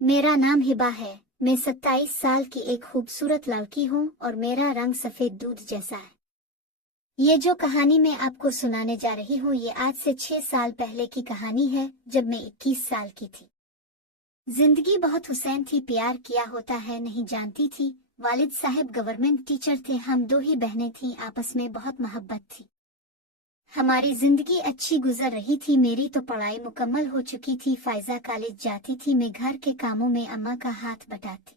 मेरा नाम हिबा है। मैं 27 साल की एक खूबसूरत लड़की हूँ और मेरा रंग सफेद दूध जैसा है। ये जो कहानी मैं आपको सुनाने जा रही हूँ ये आज से 6 साल पहले की कहानी है, जब मैं 21 साल की थी। जिंदगी बहुत हुसैन थी, प्यार किया होता है नहीं जानती थी। वालिद साहब गवर्नमेंट टीचर थे, हम दो ही बहनें थीं, आपस में बहुत मोहब्बत थी। हमारी जिंदगी अच्छी गुजर रही थी। मेरी तो पढ़ाई मुकम्मल हो चुकी थी, फायजा कॉलेज जाती थी, मैं घर के कामों में अम्मा का हाथ बटाती।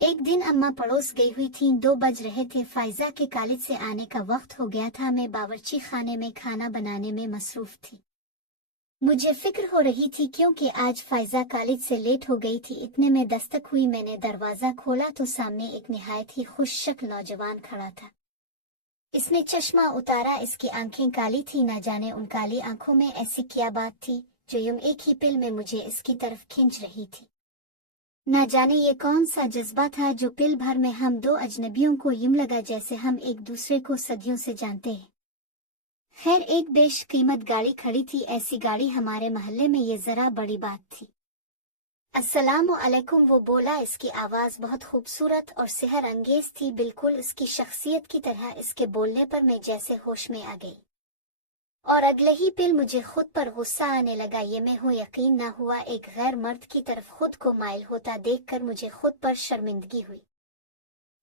एक दिन अम्मा पड़ोस गई हुई थीं, 2 बज रहे थे, फायजा के कॉलेज से आने का वक्त हो गया था। मैं बावर्ची खाने में खाना बनाने में मसरूफ थी। मुझे फिक्र हो रही थी क्योंकि आज फायजा कॉलेज से लेट हो गई थी। इतने में दस्तक हुई, मैंने दरवाजा खोला तो सामने एक निहायत ही खुश शक्ल नौजवान खड़ा था। इसने चश्मा उतारा, इसकी आंखें काली थी, न जाने उन काली आंखों में ऐसी क्या बात थी जो यूं एक ही पल में मुझे इसकी तरफ खींच रही थी। न जाने ये कौन सा जज्बा था जो पल भर में हम दो अजनबियों को यूं लगा जैसे हम एक दूसरे को सदियों से जानते हैं। खैर, एक बेशकीमत गाड़ी खड़ी थी, ऐसी गाड़ी हमारे मोहल्ले में ये जरा बड़ी बात थी। अस्सलामु अलैकुम, वो बोला। इसकी आवाज बहुत खूबसूरत और सेहर अंगेज थी, बिल्कुल इसकी शख्सियत की तरह। इसके बोलने पर मैं जैसे होश में आ गई और अगले ही पल मुझे खुद पर गुस्सा आने लगा। ये मैं हूँ, यकीन न हुआ। एक गैर मर्द की तरफ खुद को माइल होता देखकर मुझे खुद पर शर्मिंदगी हुई।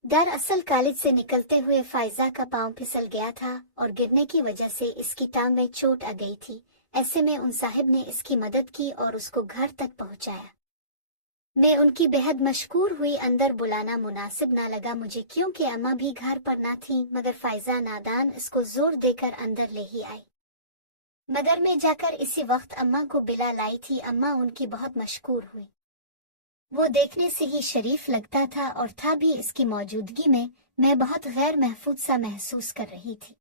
दरअसल कॉलेज से निकलते हुए फायजा का पांव फिसल गया था और गिरने की वजह से इसकी टांग में चोट आ गई थी। ऐसे में उन साहिब ने इसकी मदद की और उसको घर तक पहुंचाया। मैं उनकी बेहद मशकूर हुई। अंदर बुलाना मुनासिब ना लगा मुझे क्योंकि अम्मा भी घर पर ना थी, मगर फायजा नादान इसको जोर देकर अंदर ले ही आई। मगर मैं जाकर इसी वक्त अम्मा को बिला लाई थी। अम्मा उनकी बहुत मशकूर हुई। वो देखने से ही शरीफ लगता था और था भी इसकी मौजूदगी में मैं बहुत गैर महफूज सा महसूस कर रही थी,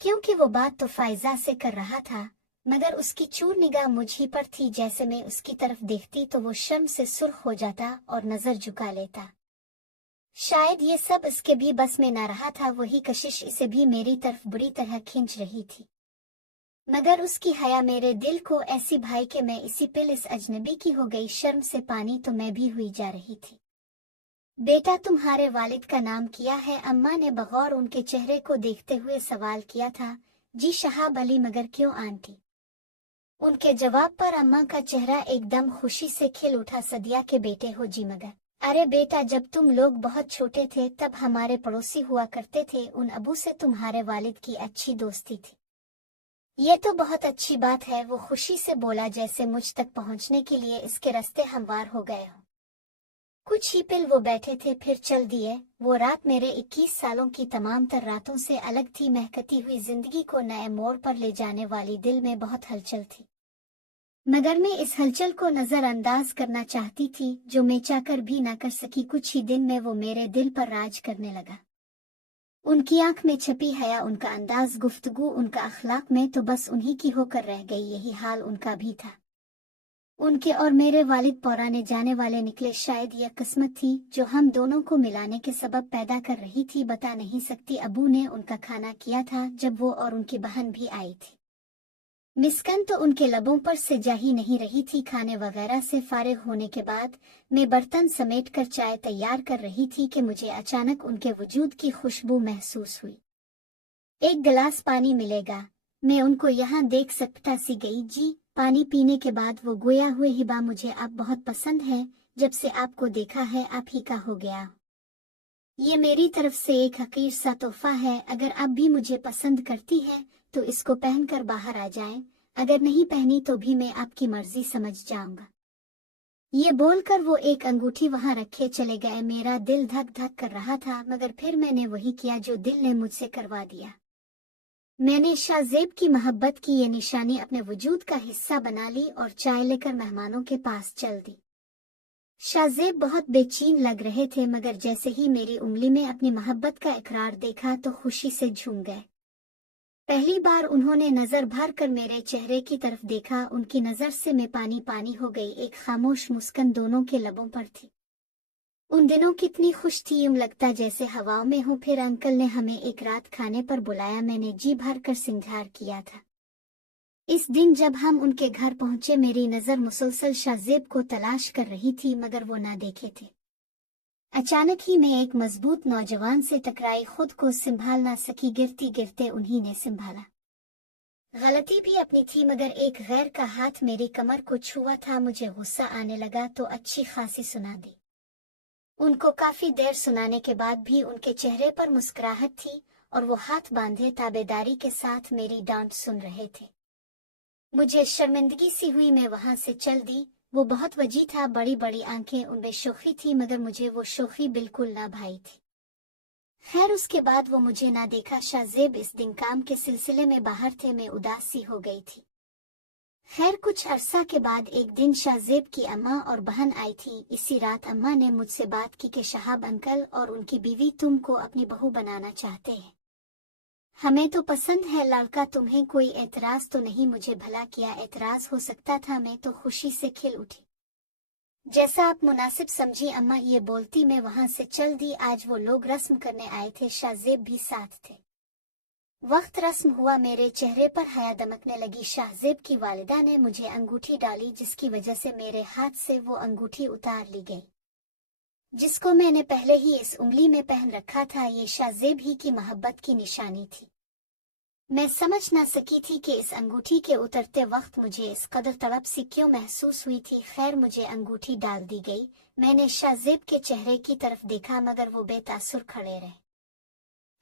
क्योंकि वो बात तो फायजा से कर रहा था, मगर उसकी चूर निगाह मुझ ही पर थी। जैसे मैं उसकी तरफ देखती तो वो शर्म से सुर्ख हो जाता और नजर झुका लेता। शायद ये सब इसके भी बस में न रहा था, वही कशिश इसे भी मेरी तरफ बुरी तरह खींच रही थी। मगर उसकी हया मेरे दिल को ऐसी भाई कि मैं इसी पल इस अजनबी की हो गई। शर्म से पानी तो मैं भी हुई जा रही थी। बेटा, तुम्हारे वालिद का नाम क्या है? अम्मा ने बगौर उनके चेहरे को देखते हुए सवाल किया था। जी शहाब अली। मगर क्यों आंटी? उनके जवाब पर अम्मा का चेहरा एकदम खुशी से खिल उठा। सदिया के बेटे हो जी? मगर अरे बेटा, जब तुम लोग बहुत छोटे थे तब हमारे पड़ोसी हुआ करते थे, उन अबू से तुम्हारे वालिद की अच्छी दोस्ती थी। ये तो बहुत अच्छी बात है, वो खुशी से बोला, जैसे मुझ तक पहुंचने के लिए इसके रास्ते हमवार हो गए हो। कुछ ही पल वो बैठे थे, फिर चल दिए। वो रात मेरे 21 सालों की तमाम तर रातों से अलग थी। महकती हुई जिंदगी को नए मोड़ पर ले जाने वाली दिल में बहुत हलचल थी, मगर मैं इस हलचल को नजरअंदाज करना चाहती थी, जो मैं चाहकर भी ना कर सकी। कुछ ही दिन में वो मेरे दिल पर राज करने लगा। उनकी आंख में छपी हया, उनका अंदाज गुफ्तगू, उनका अखलाक में तो बस उन्हीं की होकर रह गई। यही हाल उनका भी था। उनके और मेरे वालिद पौराने जाने वाले निकले। शायद यह किस्मत थी जो हम दोनों को मिलाने के सबब पैदा कर रही थी, बता नहीं सकती। अबू ने उनका खाना किया था जब वो और उनकी बहन भी आई थी। मिस्कन तो उनके लबों पर से जा ही नहीं रही थी। खाने वगैरह से फारिग होने के बाद मैं बर्तन समेट कर चाय तैयार कर रही थी कि मुझे अचानक उनके वजूद की खुशबू महसूस हुई। एक गिलास पानी मिलेगा? मैं उनको यहाँ देख सकता सी गई। जी। पानी पीने के बाद वो गोया हुए, हिबा मुझे आप बहुत पसंद है, जब से आपको देखा है आप ही का हो गया। ये मेरी तरफ से एक हकीर सा तोहफा है। अगर आप भी मुझे पसंद करती हैं तो इसको पहनकर बाहर आ जाएं, अगर नहीं पहनी तो भी मैं आपकी मर्जी समझ जाऊंगा। ये बोलकर वो एक अंगूठी वहां रखे चले गए। मेरा दिल धक धक कर रहा था, मगर फिर मैंने वही किया जो दिल ने मुझसे करवा दिया। मैंने शाहजेब की मोहब्बत की ये निशानी अपने वजूद का हिस्सा बना ली और चाय लेकर मेहमानों के पास चल दी। शाहजेब बहुत बेचैन लग रहे थे, मगर जैसे ही मेरी उंगली में अपनी मोहब्बत का इकरार देखा तो खुशी से झूम गए। पहली बार उन्होंने नजर भर कर मेरे चेहरे की तरफ देखा। उनकी नजर से मैं पानी पानी हो गई। एक खामोश मुस्कान दोनों के लबों पर थी। उन दिनों कितनी खुश थी, यूं लगता जैसे हवाओं में हूँ। फिर अंकल ने हमें एक रात खाने पर बुलाया। मैंने जी भर कर सिंगार किया था। इस दिन जब हम उनके घर पहुंचे, मेरी नजर मुसलसल शाहजेब को तलाश कर रही थी, मगर वो ना देखे थे। अचानक ही मैं एक मजबूत नौजवान से टकराई, खुद को संभाल ना सकी, गिरती गिरते उन्हीं ने संभाला। गलती भी अपनी थी, मगर एक गैर का हाथ मेरी कमर को छुआ था। मुझे गुस्सा आने लगा तो अच्छी खासी सुना दी। उनको काफी देर सुनाने के बाद भी उनके चेहरे पर मुस्कुराहट थी और वो हाथ बांधे ताबेदारी के साथ मेरी डांट सुन रहे थे। मुझे शर्मिंदगी सी हुई, मैं वहां से चल दी। वो बहुत वजी था, बड़ी बड़ी आंखें, उनमें शोखी थी, मगर मुझे वो शोखी बिल्कुल ना भाई थी। खैर, उसके बाद वो मुझे ना देखा। शाहजेब इस दिन काम के सिलसिले में बाहर थे, मैं उदास सी हो गई थी। खैर, कुछ अरसा के बाद एक दिन शाहजेब की अम्मा और बहन आई थी। इसी रात अम्मा ने मुझसे बात की कि शहाब अंकल और उनकी बीवी तुमको अपनी बहू बनाना चाहते हैं। हमें तो पसंद है लड़का, तुम्हें कोई एतराज तो नहीं? मुझे भला क्या एतराज हो सकता था, मैं तो खुशी से खिल उठी। जैसा आप मुनासिब समझी अम्मा, ये बोलती मैं वहां से चल दी। आज वो लोग रस्म करने आए थे, शाहजेब भी साथ थे। वक्त रस्म हुआ, मेरे चेहरे पर हया दमकने लगी। शाहजेब की वालिदा ने मुझे अंगूठी डाली, जिसकी वजह से मेरे हाथ से वो अंगूठी उतार ली गई, जिसको मैंने पहले ही इस उंगली में पहन रखा था। ये शाहजेब ही की मोहब्बत की निशानी थी। मैं समझ ना सकी थी कि इस अंगूठी के उतरते वक्त मुझे इस कदर तड़प सी क्यों महसूस हुई थी। खैर, मुझे अंगूठी डाल दी गई। मैंने शाहजेब के चेहरे की तरफ देखा, मगर वो बेतासुर खड़े रहे।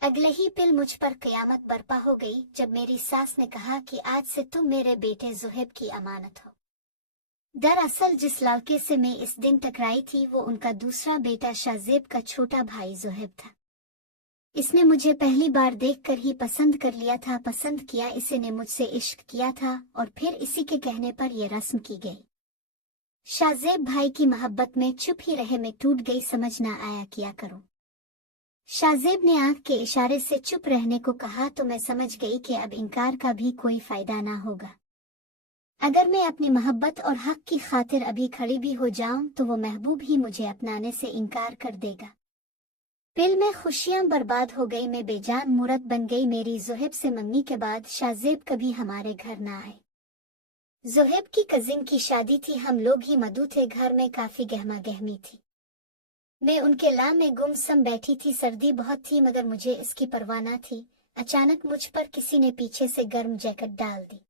अगले ही पल मुझ पर कयामत बर्पा हो गई, जब मेरी सास ने कहा कि आज से तुम मेरे बेटे ज़ुहैब की अमानत हो। दरअसल जिस लड़के से मैं इस दिन टकराई थी, वो उनका दूसरा बेटा शाहजेब का छोटा भाई ज़ुहैब था। इसने मुझे पहली बार देखकर ही पसंद कर लिया था। पसंद किया, इसे ने मुझसे इश्क किया था और फिर इसी के कहने पर यह रस्म की गई। शाहजेब भाई की मोहब्बत में चुप ही रहे, मैं टूट गई, समझ ना आया क्या करूं। शाहजेब ने आंख के इशारे से चुप रहने को कहा तो मैं समझ गई कि अब इनकार का भी कोई फायदा ना होगा। अगर मैं अपनी मोहब्बत और हक की खातिर अभी खड़ी भी हो जाऊं तो वो महबूब ही मुझे अपनाने से इनकार कर देगा। पिल में खुशियां बर्बाद हो गई, मैं बेजान मूरत बन गई। मेरी ज़ुहैब से मंगनी के बाद शाहजेब कभी हमारे घर ना आए। ज़ुहैब की कजिन की शादी थी, हम लोग ही मधु थे, घर में काफी गहमा गहमी थी। मैं उनके ला में गुमसम बैठी थी। सर्दी बहुत थी, मगर मुझे इसकी परवाह न थी। अचानक मुझ पर किसी ने पीछे से गर्म जैकेट डाल दी।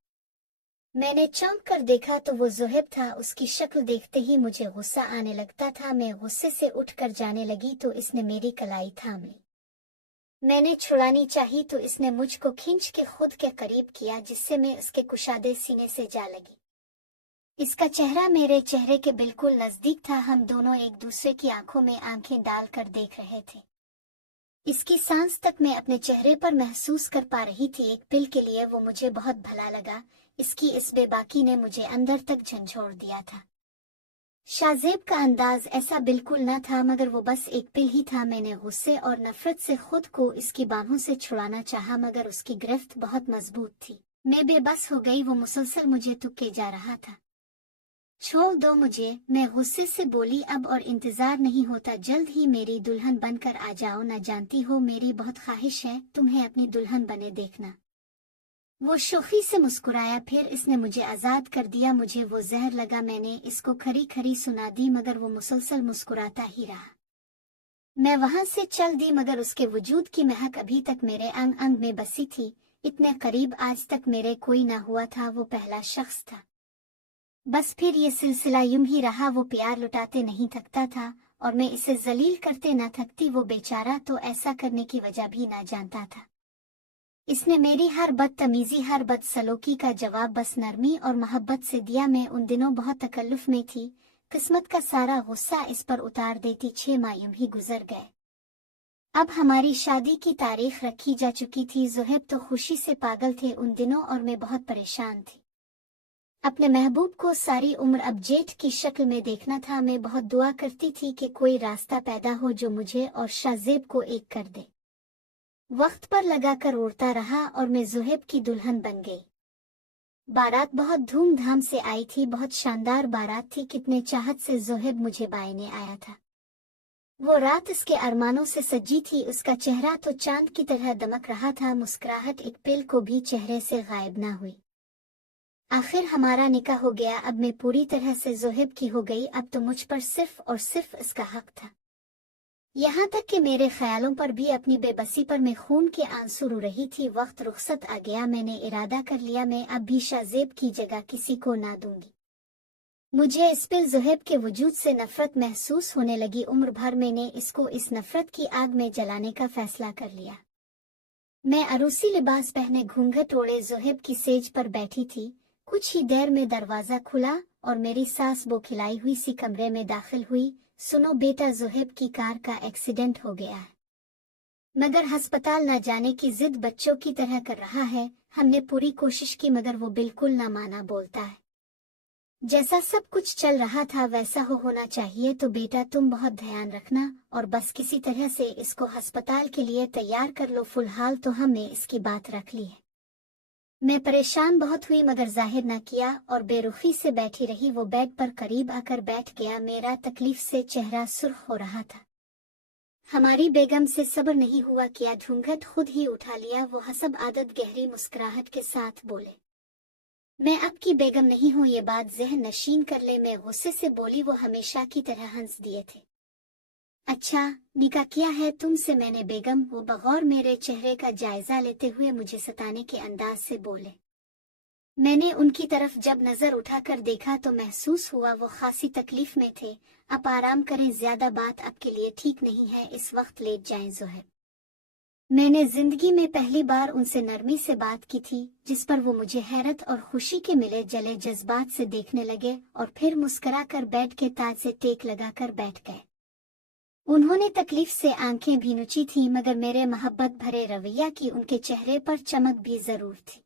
मैंने चौंक कर देखा तो वो ज़ुहैब था। उसकी शक्ल देखते ही मुझे गुस्सा आने लगता था। मैं गुस्से से उठकर जाने लगी तो इसने मेरी कलाई थाम ली। मैंने छुड़ानी चाही तो इसने मुझको खींच के खुद के करीब किया, जिससे मैं इसके कुशादे सीने से जा लगी। इसका चेहरा मेरे चेहरे के बिल्कुल नजदीक था। हम दोनों एक दूसरे की आंखों में आंखें डालकर देख रहे थे। इसकी सांस तक मैं अपने चेहरे पर महसूस कर पा रही थी। एक पल के लिए वो मुझे बहुत भला लगा। इसकी इस बेबाकी ने मुझे अंदर तक झंझोड़ दिया था। शाहजेब का अंदाज ऐसा बिल्कुल न था, मगर वो बस एक पल ही था। मैंने गुस्से और नफरत से खुद को इसकी बाहों से छुड़ाना चाहा, मगर उसकी गिरफ्त बहुत मजबूत थी। मैं बेबस हो गई। वो मुसलसल मुझे तुक्के जा रहा था। छोड़ दो मुझे, मैं गुस्से से बोली। अब और इंतजार नहीं होता, जल्द ही मेरी दुल्हन बनकर आ जाओ। ना जानती हो, मेरी बहुत ख्वाहिश है तुम्हें अपनी दुल्हन बने देखना। वो शोखी से मुस्कुराया, फिर इसने मुझे आजाद कर दिया। मुझे वो जहर लगा। मैंने इसको खरी खरी सुना दी, मगर वो मुसलसल मुस्कुराता ही रहा। मैं वहां से चल दी, मगर उसके वजूद की महक अभी तक मेरे अंग अंग में बसी थी। इतने करीब आज तक मेरे कोई ना हुआ था, वो पहला शख्स था। बस फिर ये सिलसिला यूं ही रहा। वो प्यार लुटाते नहीं थकता था और मैं इसे जलील करते ना थकती। वो बेचारा तो ऐसा करने की वजह भी ना जानता था। इसने मेरी हर बदतमीजी, हर बदसलूकी का जवाब बस नरमी और मोहब्बत से दिया। मैं उन दिनों बहुत तकल्लुफ में थी। किस्मत का सारा गुस्सा इस पर उतार देती। 6 माह यूं ही गुजर गए। अब हमारी शादी की तारीख रखी जा चुकी थी। ज़ुहैब तो खुशी से पागल थे उन दिनों और मैं बहुत परेशान थी। अपने महबूब को सारी उम्र अब जेठ की शक्ल में देखना था। मैं बहुत दुआ करती थी कि कोई रास्ता पैदा हो जो मुझे और शाहजेब को एक कर दे। वक्त पर लगाकर उड़ता रहा और मैं ज़ुहैब की दुल्हन बन गई। बारात बहुत धूमधाम से आई थी, बहुत शानदार बारात थी। कितने चाहत से ज़ुहैब मुझे बायने आया था। वो रात इसके अरमानों से सजी थी। उसका चेहरा तो चांद की तरह दमक रहा था। मुस्कुराहट एक पल को भी चेहरे से गायब ना हुई। आखिर हमारा निकाह हो गया। अब मैं पूरी तरह से ज़ोहैब की हो गई। अब तो मुझ पर सिर्फ और सिर्फ इसका हक था। यहाँ तक कि मेरे ख्यालों पर भी अपनी बेबसी पर मैं खून के आंसू रो रही थी। वक्त रुखसत आ गया। मैंने इरादा कर लिया, मैं अब भी शाहजेब की जगह किसी को ना दूंगी। मुझे इस पिल ज़ोहैब के वजूद से नफरत महसूस होने लगी। उम्र भर मैंने इसको इस नफरत की आग में जलाने का फैसला कर लिया। मैं अरूसी लिबास पहने घूंघट ओढ़े ज़ोहैब की सेज पर बैठी थी। कुछ ही देर में दरवाजा खुला और मेरी सास बौखिलाई हुई सी कमरे में दाखिल हुई। सुनो बेटा, ज़ोहैब की कार का एक्सीडेंट हो गया है, मगर अस्पताल न जाने की जिद बच्चों की तरह कर रहा है। हमने पूरी कोशिश की मगर वो बिल्कुल ना माना। बोलता है जैसा सब कुछ चल रहा था वैसा होना चाहिए। तो बेटा तुम बहुत ध्यान रखना और बस किसी तरह से इसको अस्पताल के लिए तैयार कर लो। फिलहाल तो हमने इसकी बात रख ली है। मैं परेशान बहुत हुई मगर जाहिर न किया और बेरुखी से बैठी रही। वो बेड पर करीब आकर बैठ गया। मेरा तकलीफ से चेहरा सुर्ख हो रहा था। हमारी बेगम से सब्र नहीं हुआ, किया घूंघट खुद ही उठा लिया। वो हसब आदत गहरी मुस्कुराहट के साथ बोले, मैं आपकी बेगम नहीं हूँ, ये बात जहन नशीन कर ले। मैं गुस्से से बोली, वो हमेशा की तरह हंस दिए थे। अच्छा, निकाह किया है तुमसे? मैंने बेगम। वो बगौर मेरे चेहरे का जायजा लेते हुए मुझे सताने के अंदाज से बोले। मैंने उनकी तरफ जब नजर उठाकर देखा तो महसूस हुआ वो खासी तकलीफ में थे। आप आराम करें, ज्यादा बात आपके लिए ठीक नहीं है, इस वक्त लेट जाएं ज़ोहैब। मैंने जिंदगी में पहली बार उनसे नरमी से बात की थी, जिस पर वो मुझे हैरत और खुशी के मिले जले जज्बात से देखने लगे और फिर मुस्कुराकर बेड के ताज से टेक लगाकर बैठ गए। उन्होंने तकलीफ से आंखें भी नुची थी मगर मेरे मोहब्बत भरे रवैया की उनके चेहरे पर चमक भी जरूर थी।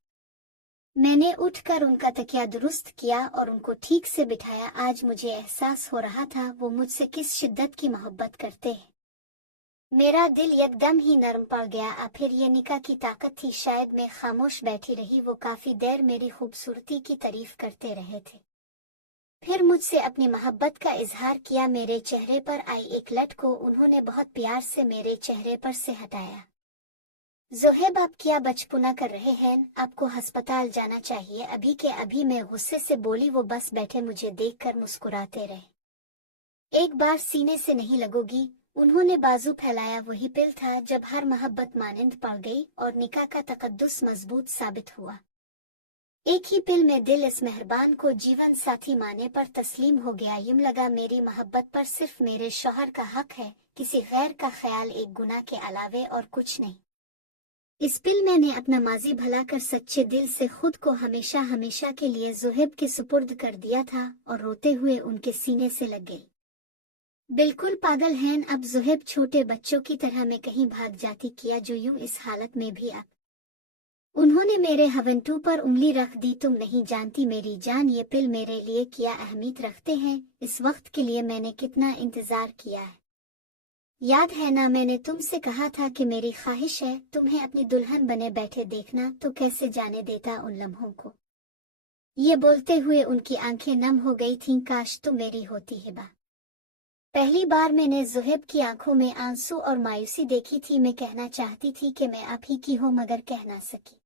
मैंने उठकर उनका तकिया दुरुस्त किया और उनको ठीक से बिठाया। आज मुझे एहसास हो रहा था वो मुझसे किस शिद्दत की मोहब्बत करते हैं। मेरा दिल एकदम ही नरम पड़ गया। फिर ये निकाह की ताकत थी। शायद मैं खामोश बैठी रही। वो काफी देर मेरी खूबसूरती की तारीफ करते रहे थे। फिर मुझसे अपनी मोहब्बत का इजहार किया। मेरे चेहरे पर आई एक लट को उन्होंने बहुत प्यार से मेरे चेहरे पर से हटाया। ज़ोहैब, आप क्या बचपुना कर रहे हैं? आपको अस्पताल जाना चाहिए अभी के अभी। मैं गुस्से से बोली। वो बस बैठे मुझे देखकर मुस्कुराते रहे। एक बार सीने से नहीं लगोगी? उन्होंने बाजू फैलाया। वही पिल था जब हर मोहब्बत मानिंद पड़ गई और निकाह का तकद्दुस मजबूत साबित हुआ। एक ही पिल में दिल इस मेहरबान को जीवन साथी माने पर तस्लीम हो गया। यूं लगा मेरी मोहब्बत पर सिर्फ मेरे शौहर का हक है, किसी गैर का ख्याल एक गुनाह के अलावे और कुछ नहीं। इस पिल मैंने अपना माजी भला कर सच्चे दिल से खुद को हमेशा हमेशा के लिए ज़ोहैब के सुपुर्द कर दिया था और रोते हुए उनके सीने से लग गई। बिल्कुल पागल हैं अब ज़ोहैब, छोटे बच्चों की तरह मैं कहीं भाग जाती किया जो यूं इस हालत में भी अब। उन्होंने मेरे हवंटू पर उंगली रख दी। तुम नहीं जानती मेरी जान, ये पिल मेरे लिए क्या अहमियत रखते हैं। इस वक्त के लिए मैंने कितना इंतजार किया है। याद है ना, मैंने तुमसे कहा था कि मेरी ख्वाहिश है तुम्हें अपनी दुल्हन बने बैठे देखना। तो कैसे जाने देता उन लम्हों को। ये बोलते हुए उनकी आंखें नम हो गई थीं। काश तुम मेरी होती हिबा। पहली बार मैंने ज़ोहैब की आंखों में आंसू और मायूसी देखी थी। मैं कहना चाहती थी कि मैं आप ही की हूँ मगर कह ना सकी।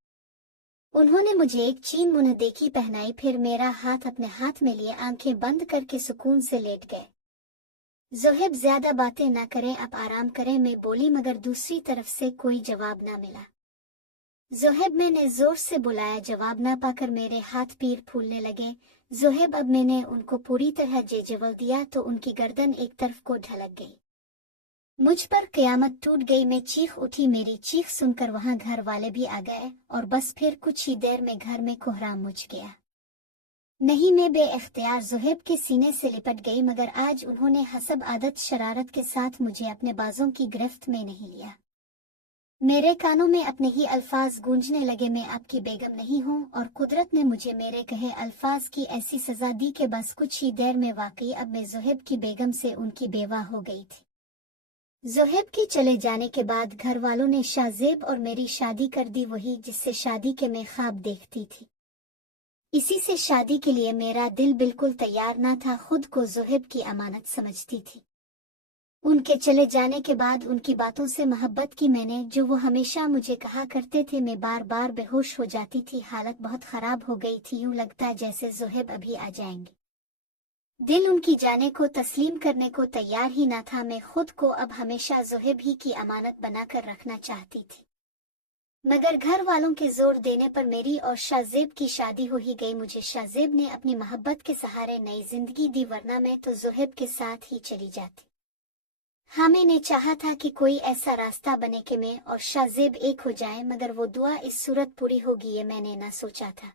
उन्होंने मुझे एक चीन मुन्ह देखी पहनाई, फिर मेरा हाथ अपने हाथ में लिए आंखें बंद करके सुकून से लेट गए। ज़ोहैब, ज्यादा बातें ना करें, आप आराम करें, मैं बोली मगर दूसरी तरफ से कोई जवाब ना मिला। ज़ोहैब, मैंने जोर से बुलाया। जवाब ना पाकर मेरे हाथ पीर फूलने लगे। ज़ोहैब, अब मैंने उनको पूरी तरह जेजवल दिया तो उनकी गर्दन एक तरफ को ढलक गई। मुझ पर कयामत टूट गई। मैं चीख उठी। मेरी चीख सुनकर वहां घर वाले भी आ गए और बस फिर कुछ ही देर में घर में कोहराम मच गया। नहीं, मैं बेइख्तियार ज़ोहैब के सीने से लिपट गई मगर आज उन्होंने हसब आदत शरारत के साथ मुझे अपने बाजों की गिरफ्त में नहीं लिया। मेरे कानों में अपने ही अल्फाज गूंजने लगे, मैं आपकी बेगम नहीं हूँ और कुदरत ने मुझे मेरे कहे अल्फाज की ऐसी सजा दी कि बस कुछ ही देर में वाकई अब मैं ज़ोहैब की बेगम से उनकी बेवा हो गई थी। ज़ोहैब के चले जाने के बाद घर वालों ने शाहजेब और मेरी शादी कर दी, वही जिससे शादी के मैं ख्वाब देखती थी। इसी से शादी के लिए मेरा दिल बिल्कुल तैयार ना था। खुद को ज़ोहैब की अमानत समझती थी। उनके चले जाने के बाद उनकी बातों से मोहब्बत की मैंने, जो वो हमेशा मुझे कहा करते थे। मैं बार बार बेहोश हो जाती थी, हालत बहुत खराब हो गई थी, यूं लगता जैसे ज़ोहैब अभी आ जाएंगे। दिल उनकी जाने को तस्लीम करने को तैयार ही ना था। मैं खुद को अब हमेशा ज़ोहैब ही की अमानत बनाकर रखना चाहती थी, मगर घर वालों के जोर देने पर मेरी और शाहजेब की शादी हो ही गई। मुझे शाहजेब ने अपनी मोहब्बत के सहारे नई जिंदगी दी, वरना मैं तो ज़ोहैब के साथ ही चली जाती। हाँ, मैंने चाहा था कि कोई ऐसा रास्ता बने कि मैं और शाहजेब एक हो जाए, मगर वो दुआ इस सूरत पूरी होगी ये मैंने ना सोचा था।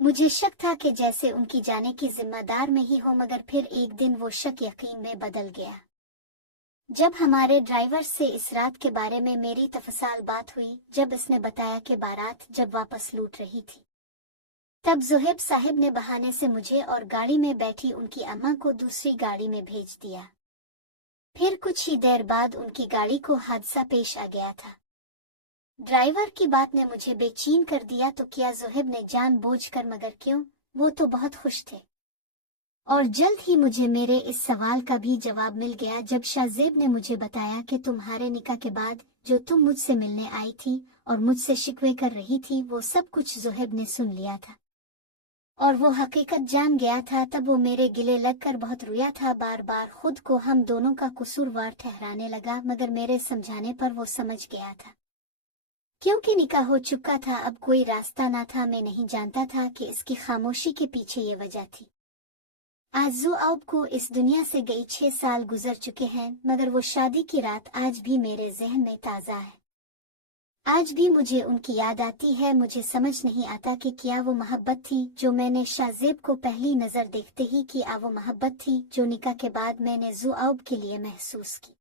मुझे शक था कि जैसे उनकी जाने की जिम्मेदार मैं ही हूँ, मगर फिर एक दिन वो शक यकीन में बदल गया जब हमारे ड्राइवर से इस रात के बारे में मेरी तफसाल बात हुई। जब इसने बताया कि बारात जब वापस लौट रही थी, तब ज़ोहैब साहिब ने बहाने से मुझे और गाड़ी में बैठी उनकी अम्मा को दूसरी गाड़ी में भेज दिया। फिर कुछ ही देर बाद उनकी गाड़ी को हादसा पेश आ गया था। ड्राइवर की बात ने मुझे बेचैन कर दिया। तो किया ज़ोहैब ने जानबूझकर, मगर क्यों? वो तो बहुत खुश थे। और जल्द ही मुझे मेरे इस सवाल का भी जवाब मिल गया जब शाहजेब ने मुझे बताया कि तुम्हारे निकाह के बाद जो तुम मुझसे मिलने आई थी और मुझसे शिकवे कर रही थी, वो सब कुछ ज़ोहैब ने सुन लिया था और वो हकीकत जान गया था। तब वो मेरे गिले लगकर बहुत रोया था, बार बार खुद को हम दोनों का कसूरवार ठहराने लगा, मगर मेरे समझाने पर वो समझ गया था। क्योंकि निकाह हो चुका था, अब कोई रास्ता ना था। मैं नहीं जानता था कि इसकी खामोशी के पीछे ये वजह थी। आज ज़ोआब को इस दुनिया से गई 6 साल गुजर चुके हैं, मगर वो शादी की रात आज भी मेरे जहन में ताज़ा है। आज भी मुझे उनकी याद आती है। मुझे समझ नहीं आता कि क्या वो मोहब्बत थी जो मैंने शाहजेब को पहली नज़र देखते ही किया, वो मोहब्बत थी जो निकाह के बाद मैंने ज़ोआब के लिए महसूस की।